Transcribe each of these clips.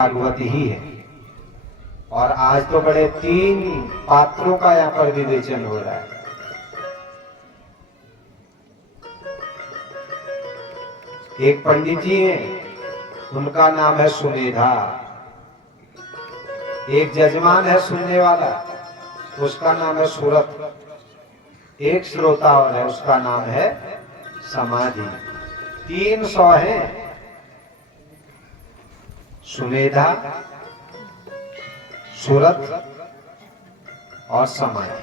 भागवत ही है। और आज तो बड़े 3 पात्रों का यहाँ पर विवेचन हो रहा है। एक पंडित जी हैं, उनका नाम है सुमेधा। एक जजमान है सुनने वाला, उसका नाम है सूरत। एक श्रोता और है, उसका नाम है समाधि। 300 हैं, सुमेधा, सूरत और समाधि।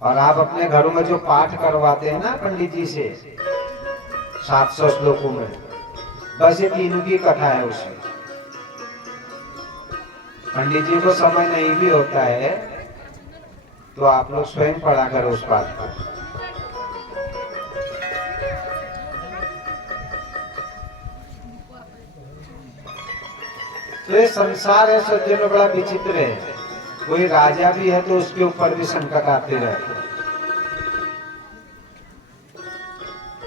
और आप अपने घरों में जो पाठ करवाते हैं ना पंडित जी से 700 श्लोकों में, बस ये तीनों की कथा है उसमें। पंडित जी को समय नहीं भी होता है तो आप लोग स्वयं पढ़ा करो उस पाठ को। तो ये संसार है सज्जनों, बड़ा विचित्र है। कोई राजा भी है तो उसके ऊपर भी संकट आते रहते हैं।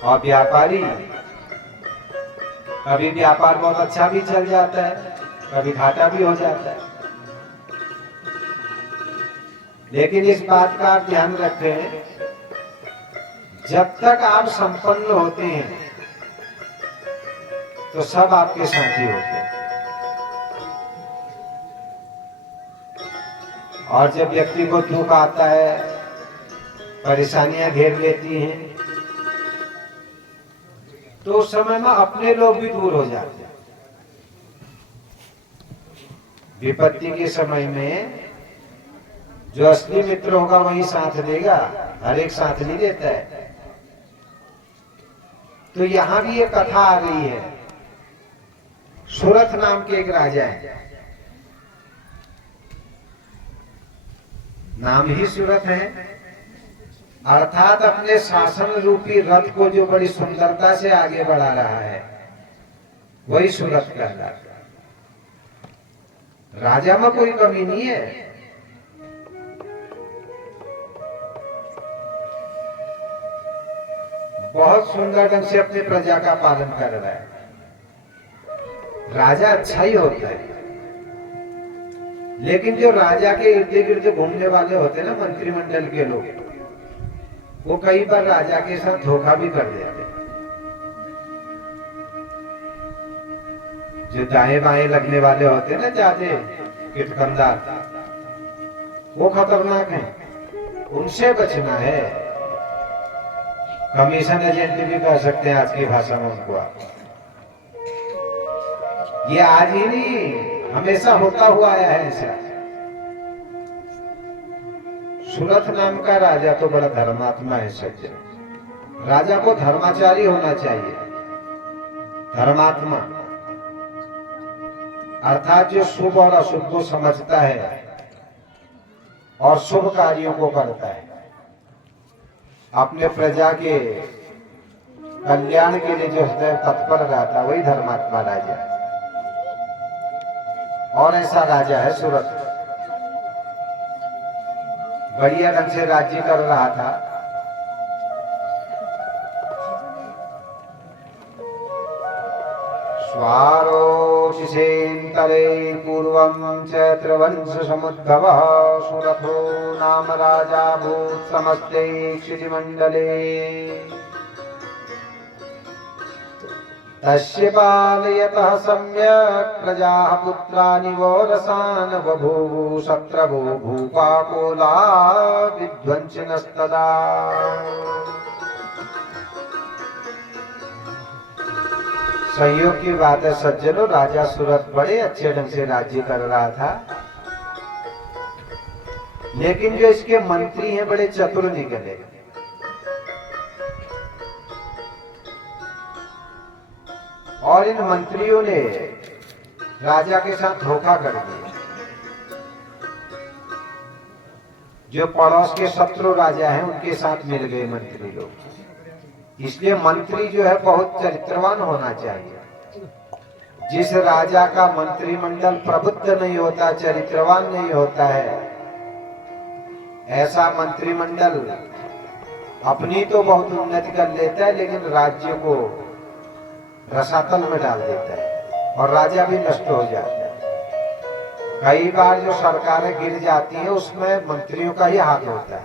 और व्यापारी, कभी व्यापार बहुत अच्छा भी चल जाता है, कभी घाटा भी हो जाता है। लेकिन इस बात का आप ध्यान रखें, जब तक आप संपन्न होते हैं तो सब आपके साथी होते हैं। और जब व्यक्ति को दुख आता है, परेशानियां घेर लेती हैं, तो उस समय में अपने लोग भी दूर हो जाते हैं। विपत्ति के समय में जो असली मित्र होगा वही साथ देगा, हर एक साथ नहीं देता है। तो यहां भी एक कथा आ रही है। सूरत नाम के एक राजा है, नाम ही सूरत है, अर्थात अपने शासन रूपी रथ को जो बड़ी सुंदरता से आगे बढ़ा रहा है वही सूरत कहलाता है। राजा में कोई कमी नहीं है, बहुत सुंदर ढंग से अपने प्रजा का पालन कर रहा है। राजा अच्छा ही होता है, लेकिन जो राजा के इर्द गिर्द घूमने वाले होते हैं ना, मंत्रिमंडल के लोग, वो कई बार राजा के साथ धोखा भी कर देते हैं। जो दाएं बाएं लगने वाले होते हैं ना, ज्यादा किटकंदार, वो खतरनाक हैं, उनसे बचना है। कमीशन एजेंट भी कह सकते हैं आज की भाषा में उनको आप। ये आज ही नहीं, हमेशा होता हुआ आया है ऐसा। सूरत नाम का राजा तो बड़ा धर्मात्मा है सज्जन। राजा को धर्माचारी होना चाहिए, धर्मात्मा, अर्थात जो शुभ और अशुभ को समझता है और शुभ कार्यों को करता है, अपने प्रजा के कल्याण के लिए जो सदैव तत्पर रहता है, वही धर्मात्मा राजा है। और ऐसा राजा है सूरत, बढ़िया ढंग से राज्य कर रहा था। स्वारोचिषेन्तरे पूर्वं चैत्रवंश समुद्भवः सुरथो नाम राजा भूत् समस्ते क्षितिमण्डले। तस्य पालयतः सम्यक् प्रजाः पुत्राणि वोरसान् बभूवुः शत्रवो भूपाकोला विध्वंसिनस्तदा। संयोग की बात है सज्जनों, राजा सूरत बड़े अच्छे ढंग से राज्य कर रहा था, लेकिन जो इसके मंत्री हैं बड़े चतुर निकले। और इन मंत्रियों ने राजा के साथ धोखा कर दिया। जो पड़ोस के शत्रु राजा हैं उनके साथ मिल गए मंत्री लोग। इसलिए मंत्री जो है बहुत चरित्रवान होना चाहिए। जिस राजा का मंत्रिमंडल प्रबुद्ध नहीं होता, चरित्रवान नहीं होता है, ऐसा मंत्रिमंडल अपनी तो बहुत उन्नति कर लेता है, लेकिन राज्य को रसातल में डाल देता है और राजा भी नष्ट हो जाता है। कई बार जो सरकारें गिर जाती हैं उसमें मंत्रियों का ही हाथ होता है।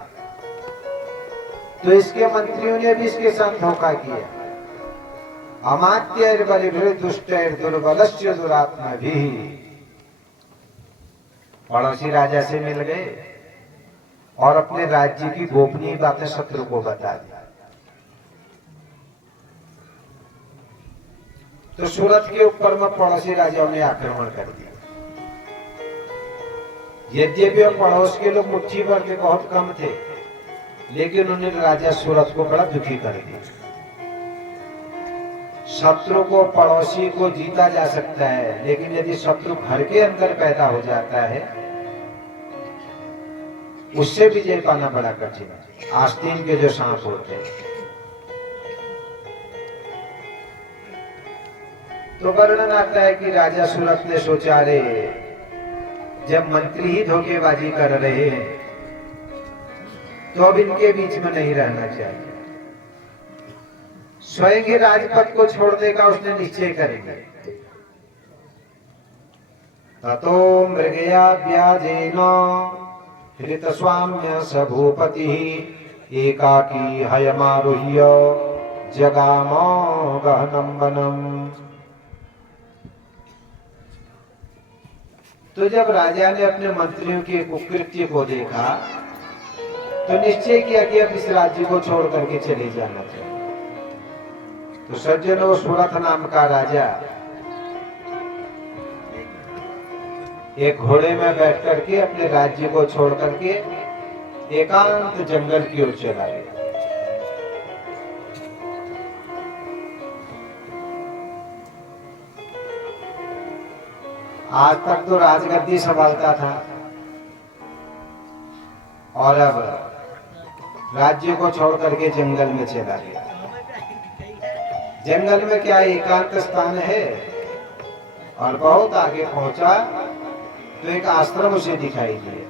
तो इसके मंत्रियों ने भी इसके साथ धोखा किया। अमात्य बलिभिः दुष्टैर दुर्बलस्य दुरात्मभिः। पड़ोसी राजा से मिल गए और अपने राज्य की गोपनीय बातें शत्रु को बता दी। तो सूरत के ऊपर में पड़ोसी राजाओं ने आक्रमण कर दिया। यद्यपि और पड़ोस के लोग मुट्ठी भर के बहुत कम थे, लेकिन उन्होंने राजा सूरत को बड़ा दुखी कर दिया। शत्रु को, पड़ोसी को जीता जा सकता है, लेकिन यदि शत्रु घर के अंदर पैदा हो जाता है उससे विजय पाना बड़ा कठिन है। आस्तीन के जो सांप होते हैं। तो वर्णन आता है कि राजा सूरत ने सोचा, रे जब मंत्री ही धोखेबाजी कर रहे हैं तो अब इनके बीच में नहीं रहना चाहिए। स्वयं ही राजपद को छोड़ने का उसने निश्चय करेंगे। ततो मृगया व्याजेन हृत स्वाम्य स भूपति एकाकी हयमारुह्य जगाम गहनम वनम। तो जब राजा ने अपने मंत्रियों के कुकृत्य को देखा तो निश्चय किया कि अब इस राज्य को छोड़ करके चले जाना चाहिए। तो सज्जनों, सूरत नाम का राजा एक घोड़े में बैठ करके अपने राज्य को छोड़ करके एकांत जंगल की ओर चला गया। आज तक तो राजगद्दी संभालता था और अब राज्य को छोड़ करके जंगल में चला गया। जंगल में क्या एकांत स्थान है। और बहुत आगे पहुंचा तो एक आश्रम उसे दिखाई दिया।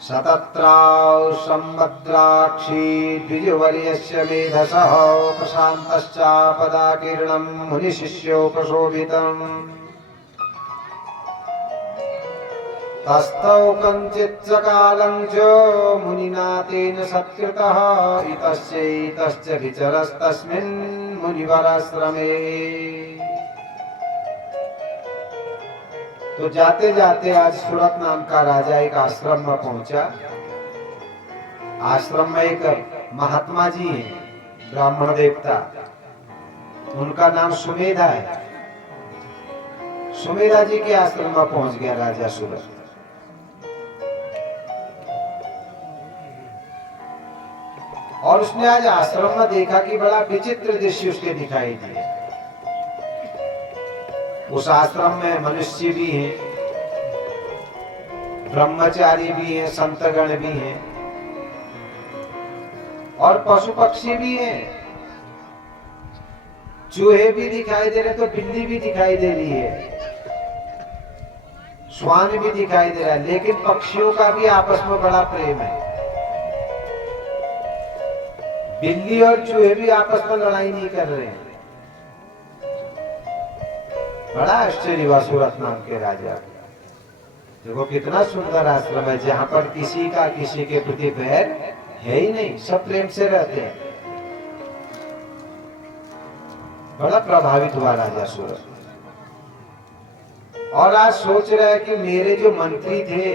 शतत्राव संभद्राक्षी द्विजवर्यस्य मेधसः प्रशान्तश्चापदाकीर्णं मुनिशिष्योपशोभितम्। तस्थौ कञ्चित् सकालं च मुनिना तेन सत्कृतः इतश्चैतश्च विचरस्तस्मिन् मुनिवराश्रमे। तो जाते जाते आज सूरत नाम का राजा एक आश्रम में पहुंचा। आश्रम में एक महात्मा जी हैं, ब्राह्मण देवता, उनका नाम सुमेधा है। सुमेधा जी के आश्रम में पहुंच गया राजा सूरत। और उसने आज आश्रम में देखा कि बड़ा विचित्र दृश्य उसके दिखाई दिए। उस आश्रम में मनुष्य भी हैं, ब्रह्मचारी भी हैं, संतगण भी हैं और पशु पक्षी भी हैं। चूहे भी दिखाई दे रहे, तो बिल्ली भी दिखाई दे रही है, श्वान भी दिखाई दे रहा है, लेकिन पक्षियों का भी आपस में बड़ा प्रेम है। बिल्ली और चूहे भी आपस में लड़ाई नहीं कर रहे हैं। बड़ा आश्चर्य हुआ सूरत नाम के राजा। देखो कितना सुंदर आश्रम है, जहां पर किसी का किसी के प्रति बैर है ही नहीं, सब प्रेम से रहते हैं। बड़ा प्रभावित हुआ राजा सूरत। और आज सोच रहा है कि मेरे जो मंत्री थे,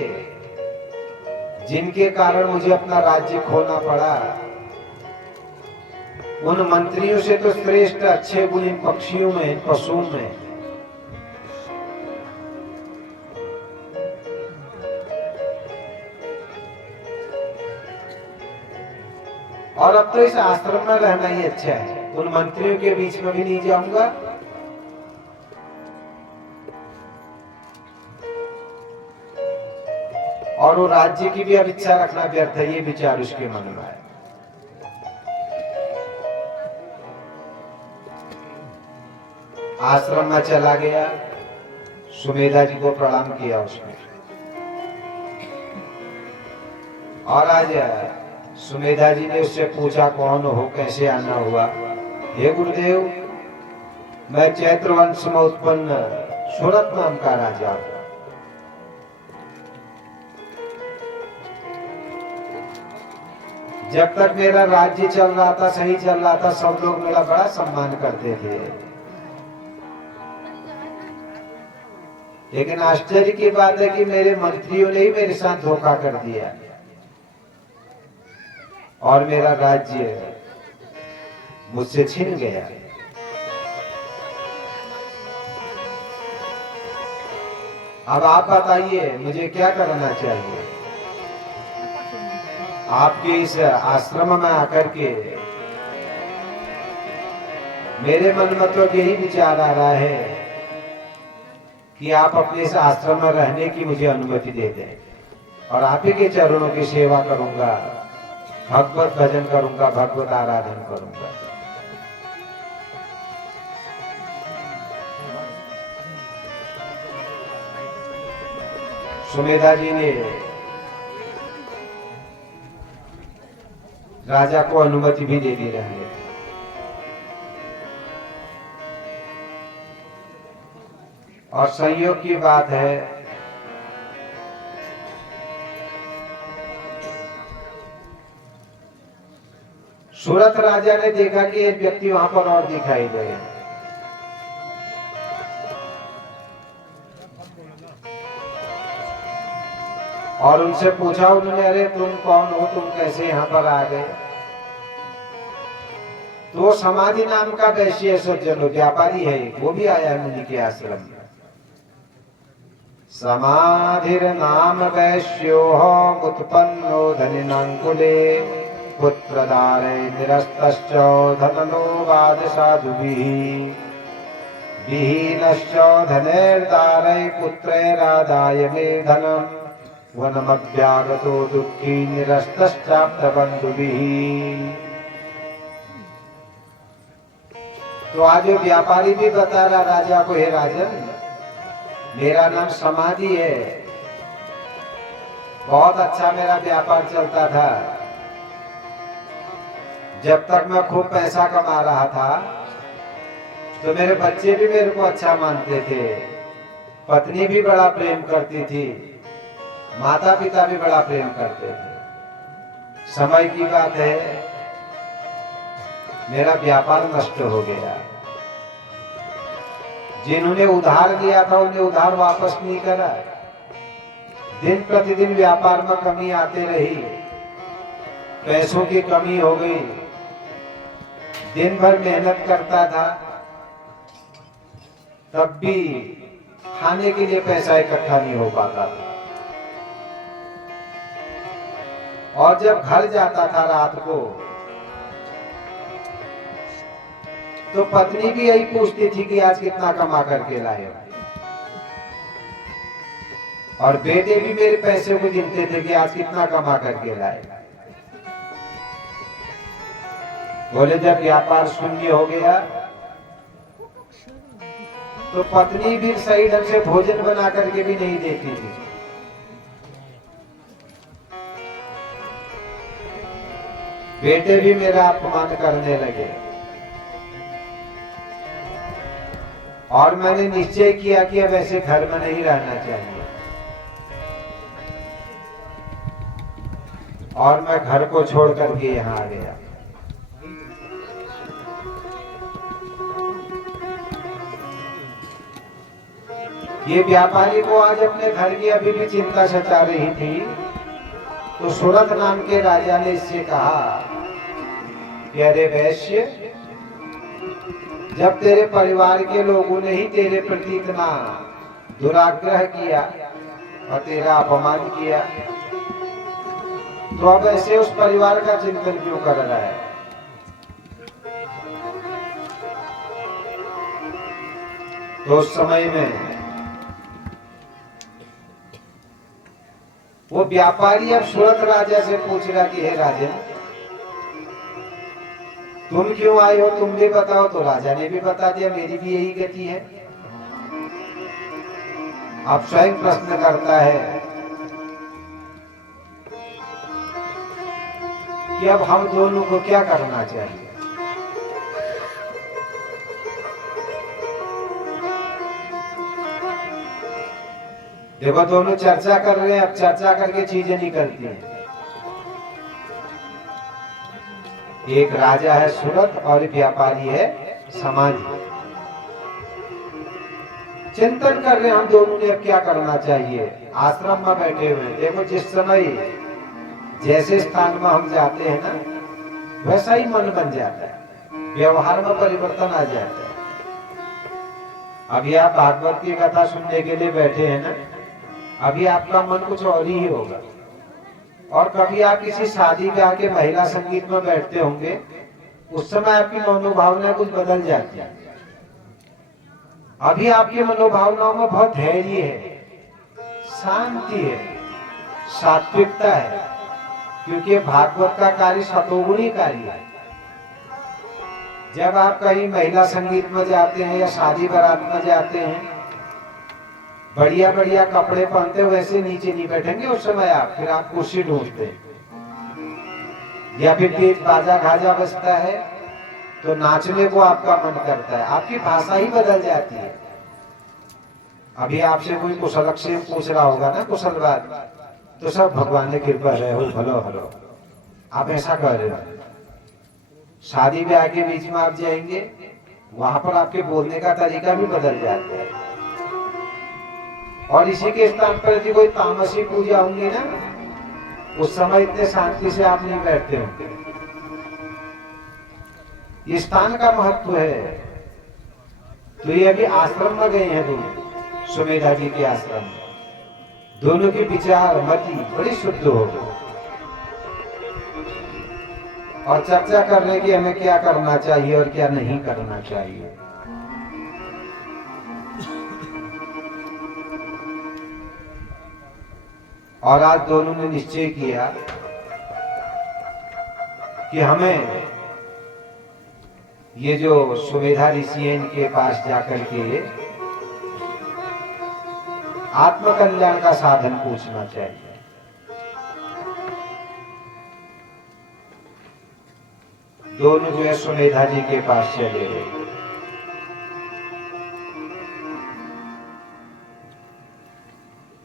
जिनके कारण मुझे अपना राज्य खोना पड़ा, उन मंत्रियों से तो श्रेष्ठ अच्छे गुण इन पक्षियों में, इन पशुओं में। और अब तो इस आश्रम में रहना ही अच्छा है, उन मंत्रियों के बीच में भी नहीं जाऊंगा। और वो राज्य की भी अब इच्छा रखना व्यर्थ है, ये विचार उसके मन में है। आश्रम में चला गया, सुमेधा जी को प्रणाम किया उसने। और आज सुमेधा जी ने उससे पूछा, कौन हो, कैसे आना हुआ। हे गुरुदेव, मैं चैत्र वंश में उत्पन्न सुरत नाम का राजा था। जब तक मेरा राज्य चल रहा था, सही चल रहा था, सब लोग मेरा बड़ा सम्मान करते थे। लेकिन आश्चर्य की बात है कि मेरे मंत्रियों ने ही मेरे साथ धोखा कर दिया और मेरा राज्य मुझसे छिन गया। अब आप बताइए मुझे क्या करना चाहिए? आपके इस आश्रम में आकर के मेरे मन में तो यही विचार आ रहा है कि आप अपने इस आश्रम में रहने की मुझे अनुमति दे दें और आप ही के चरणों की सेवा करूंगा, भगवत भजन करूंगा, भगवत आराधन करूंगा। सुमेधा जी ने राजा को अनुमति भी दे दी रहने। और संयोग की बात है सूरत राजा ने देखा कि एक व्यक्ति वहां पर और दिखाई दे। और उनसे पूछा उन्होंने, अरे तुम कौन हो, तुम कैसे यहाँ पर आ गए? तो समाधि नाम का वैश्य सज्जन व्यापारी है, वो भी आया है मुनि के आश्रम में। समाधिर नाम वैश्यो उत्पन्नो धनिनांकुले पुत्रदारे निरस्तश्च धननो वाद साधुभिः विहीनश्च धनेर्दारे पुत्रैरादाय मे धनम् वनमभ्यागतो दुःखी निरस्तश्चाप्त बंधुभिः। तो आज व्यापारी भी बता रहा राजा को, हे राजन मेरा नाम समाधि है, बहुत अच्छा मेरा व्यापार चलता था। जब तक मैं खूब पैसा कमा रहा था तो मेरे बच्चे भी मेरे को अच्छा मानते थे, पत्नी भी बड़ा प्रेम करती थी, माता पिता भी बड़ा प्रेम करते थे। समय की बात है मेरा व्यापार नष्ट हो गया। जिन्होंने उधार दिया था उन्हें उधार वापस नहीं करा। दिन प्रतिदिन व्यापार में कमी आती रही, पैसों की कमी हो गई। दिन भर मेहनत करता था तब भी खाने के लिए पैसा इकट्ठा नहीं हो पाता था। और जब घर जाता था रात को तो पत्नी भी यही पूछती थी कि आज कितना कमा करके लाए हो। और बेटे भी मेरे पैसे को गिनते थे कि आज कितना कमा करके लाए। बोले जब व्यापार शून्य हो गया तो पत्नी भी सही ढंग से भोजन बना करके भी नहीं देती थी। बेटे भी मेरा अपमान करने लगे और मैंने निश्चय किया कि अब ऐसे घर में नहीं रहना चाहिए और मैं घर को छोड़ करके यहाँ आ गया। ये व्यापारी को आज अपने घर की अभी भी चिंता सता रही थी। तो सूरत नाम के राजा ने इससे कहा कि अरे वैश्य, जब तेरे परिवार के लोगों ने ही तेरे प्रति इतना दुराग्रह किया और तेरा अपमान किया तो अब ऐसे उस परिवार का चिंतन क्यों कर रहा है? तो उस समय में वो व्यापारी अब सूरत राजा से पूछ रहा कि हे राजन, तुम क्यों आए हो, तुम भी बताओ। तो राजा ने भी बता दिया, मेरी भी यही गति है। अब स्वयं प्रश्न करता है कि अब हम दोनों को क्या करना चाहिए। देखो दोनों चर्चा कर रहे हैं, अब चर्चा करके चीजें निकलती हैं। एक राजा है सूरत और व्यापारी है समाधि। चिंतन कर रहे हैं हम दोनों ने अब क्या करना चाहिए। आश्रम में बैठे हुए हैं। देखो जिस समय जैसे स्थान में हम जाते हैं ना, वैसा ही मन बन जाता है, व्यवहार में परिवर्तन आ जाता है। अभी आप भागवत की कथा सुनने के लिए बैठे हैं ना, अभी आपका मन कुछ और ही होगा। और कभी आप किसी शादी ब्याह के महिला संगीत में बैठते होंगे, उस समय आपकी मनोभावना कुछ बदल जाती है। अभी आपकी मनोभावनाओं में बहुत धैर्य है, शांति है, सात्विकता है, क्योंकि भागवत का कार्य सतोगुणी कार्य है। जब आप कहीं महिला संगीत में जाते हैं या शादी बारात में जाते हैं, बढ़िया बढ़िया कपड़े पहनते हो, वैसे नीचे नहीं बैठेंगे उस समय आप, फिर आप कुर्सी ढूंढते हैं। या फिर तेज बाजा गाजा बजता है तो नाचने को आपका मन करता है, आपकी भाषा ही बदल जाती है। अभी आपसे कोई कुशलक्षेम पूछ रहा होगा ना, कुशल बात, तो सब भगवान ने कृपा है, हो भलो भलो, आप ऐसा कह रहे हो। शादी ब्याह के बीच में आप जाएंगे, वहां पर आपके बोलने का तरीका भी बदल जाता है। और इसी के स्थान पर यदि कोई तामसी पूजा होंगी ना, उस समय इतने शांति से आप नहीं बैठते होंगे। ये स्थान का महत्व है। तो ये अभी आश्रम में गए हैं दोनों, सुमेधा जी के आश्रम में। दोनों के विचार मति बड़ी शुद्ध हो गई और चर्चा कर रहे कि हमें क्या करना चाहिए और क्या नहीं करना चाहिए। और आज दोनों ने निश्चय किया कि हमें ये जो सुमेधा ऋषि है, इनके पास जाकर के आत्मकल्याण का साधन पूछना चाहिए। दोनों जो है सुमेधा जी के पास चले गए।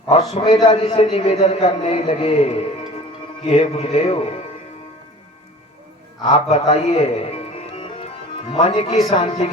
और सुमेधा जी से निवेदन करने लगे कि हे गुरुदेव, आप बताइए मन की शांति